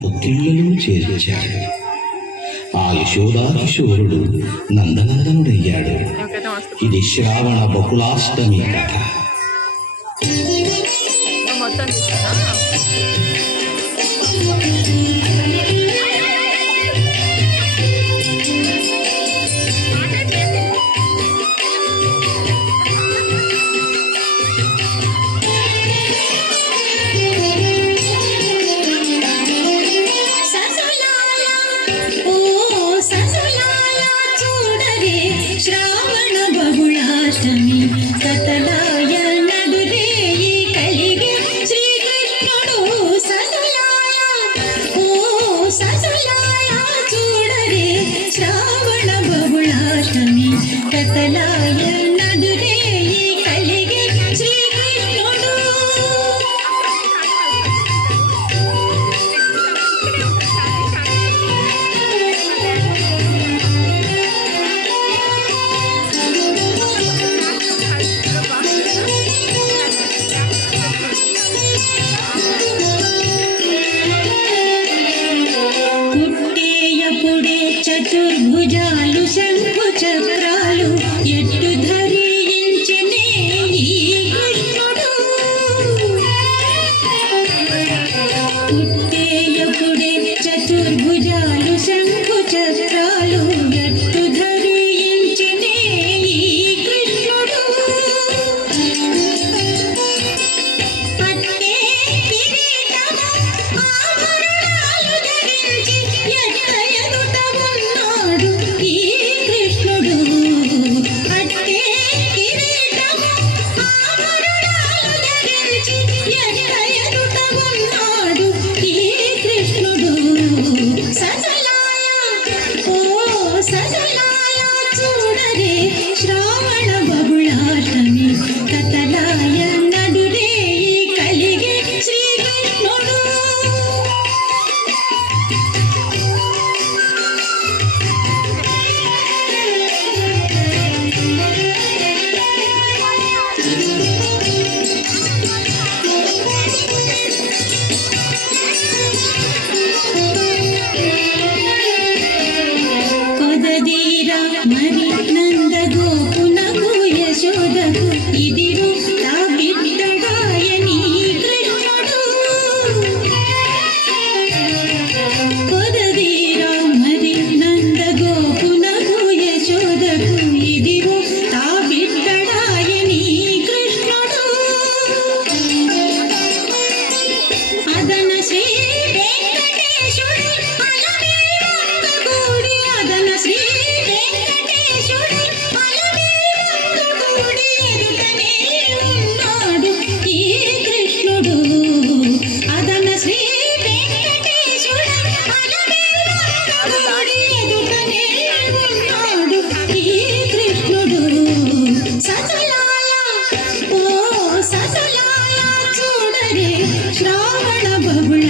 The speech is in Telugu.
పుత్రిళ్లను చేర్చాడు. ఆ యశోదాకిశోరుడు నందనందనుడయ్యాడు. ఇది శ్రావణ బహుళాష్టమి కథ. ಶ್ರಾವಣ ಬಹುಳಾಷ್ಟಮಿ ಕತಲಾಯ ನಡುರೇಯಿ ಕಲಿಗೆ ಶ್ರೀಕೃಷ್ಣುಡು ಸಸುಲಾಯ ಓ ಸಸುಲಾಯ ಚೂಡರೆ ಶ್ರಾವಣ ಬಹುಳಾಷ್ಟಮಿ ಕತಲಾಯ ನಡುರೇಯಿ ಕಲಿಗೆ ಶ್ರೀಕೃಷ್ಣುಡು చతుర్భుజాలు శంఖు చక్రాలు ఎట్టు ధరించనే ఈ కృష్ణుడు పుట్టేయపుడే చతుర్భుజాలు శంఖు చక్రాలు ఎట్టు ధరించనే ఈ కృష్ణుడు పట్టే కిరీటము ఆభరణాలు ధరించి ఎట్ట ఎదుట ఉన్నాడు ఈ కృష్ణుడు అట్టే కిరీటము ఆభరణాలు ధరించి ఎట్ట ఎదుట ఉన్నాడు ఈ కృష్ణుడు సజలాయ ఓ సజలాయ చూడరే శ్రావణ బహుళాష్టమి కతలాయ నడురే కలిగే శ్రీకృష్ణుడు కొదదీరా మరి నంద గోపునకు యశోదకు ఇదిరు తా బిడ్డడాయని కృష్ణుడు కొదదీరా మరి నంద గోపునకు యశోదకు ఇదిరు తా బిడ్డడాయని కృష్ణుడు అదన శ్రీ వెంకటేశుడి అలమేలుంగగూడి అదన శ్రీ వెంకటేశుడి అలమేలుంగగూడి ఎదుటనే ఉన్నాడు ఈ కృష్ణుడు అదన శ్రీ వెంకటేశుడి అలమేలుంగగూడి ఎదుటనే ఉన్నాడు ఈ కృష్ణుడు సజలాయ ఓ సజలాయ చూడరే శ్రావణ బహుళ